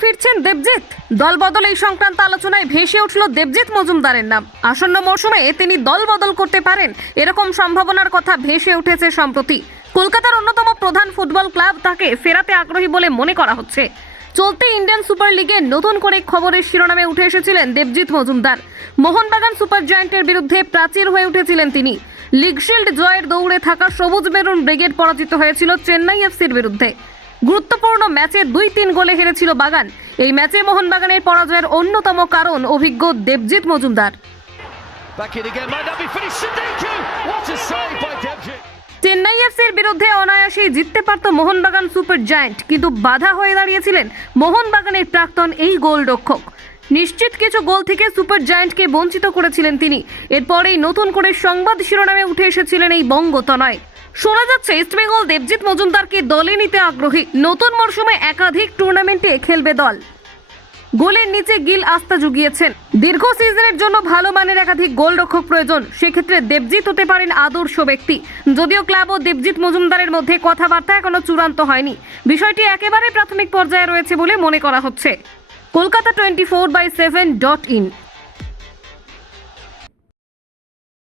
ফিরছেন দেবজিৎ। দল বদল এই সংক্রান্ত আলোচনায় ভেসে উঠল দেবজিৎ মজুমদারের নাম। আসন্ন মরশুমে তিনি দল বদল করতে পারেন এরকম সম্ভাবনার কথা ভেসে উঠেছে সম্প্রতি। কলকাতার অন্যতম প্রধান ফুটবল ক্লাব তাকে ফেরাতে আগ্রহী বলে মনে করা হচ্ছে। চলতি ইন্ডিয়ান সুপার লিগে নতুন করে খবরের শিরোনামে উঠে এসেছিলেন দেবজিৎ মজুমদার। মোহনবাগান সুপার জায়ান্টের বিরুদ্ধে প্রাচীর হয়ে উঠেছিলেন তিনি। লিগ শিল্ড জয়ের দৌড়ে থাকা সবুজ মেরুন ব্রিগেড পরাজিত হয়েছিল চেন্নাই এফসির বিরুদ্ধে। গুরুত্বপূর্ণ ম্যাচে 2-3 গোলে হেরেছিল বাগান। এই ম্যাচে মোহনবাগানের পরাজয়ের অন্যতম কারণ অভিজ্ঞ দেবজিৎ মজুমদার। চেন্নাই এফসির বিরুদ্ধে অনায়াসেই জিততে পারত মোহনবাগান সুপার জায়ান্ট, কিন্তু বাধা হয়ে দাঁড়িয়েছিলেন মোহনবাগানের প্রাক্তন এই গোলরক্ষক। নিশ্চিত কিছু গোল থেকে সুপার জায়ান্টকে বঞ্চিত করেছিলেন তিনি। এরপরেই নতুন করে সংবাদ শিরোনামে উঠে এসেছিলেন এই বঙ্গতনয়। শোনা যাচ্ছে ইস্টবেঙ্গল দেবজিৎ মজুমদারকে দলে নিতে আগ্রহী। নতুন মরশুমে একাধিক টুর্নামেন্টে খেলবে দল। গোলের নিচে গিল আস্থা জুগিয়েছেন। দীর্ঘ সিজনের জন্য ভালো মানের একাধিক গোলরক্ষক প্রয়োজন। সেক্ষেত্রে দেবজিৎ হতে পারেন আদর্শ ব্যক্তি। যদিও ক্লাব ও দেবজিৎ মজুমদারের মধ্যে কথাবার্তা এখনো চূড়ান্ত হয়নি, বিষয়টি একেবারে প্রাথমিক পর্যায়ে রয়েছে বলে মনে করা হচ্ছে। কলকাতা 24/7.in